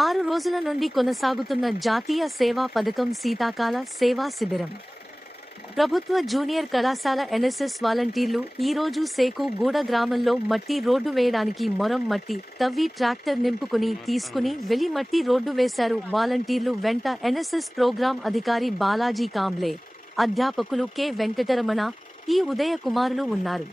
6 రోజుల నుండి కొనసాగుతున్న జాతీయ సేవా పథకం శీతాకాల సేవా శిబిరం. ప్రభుత్వ జూనియర్ కళాశాల ఎన్ఎస్ఎస్ వాలంటీర్లు ఈరోజు సేకు గూడ గ్రామంలో మట్టి రోడ్డు వేయడానికి మొరం మట్టి తవ్వి ట్రాక్టర్ నింపుకుని తీసుకుని వెళ్లి మట్టి రోడ్డు వేశారు వాలంటీర్లు వెంట ఎన్ఎస్ఎస్ ప్రోగ్రాం అధికారి బాలాజీ కాంబ్లే, అధ్యాపకులు కె వెంకటరమణ, ఈ ఉదయ కుమారులు ఉన్నారు.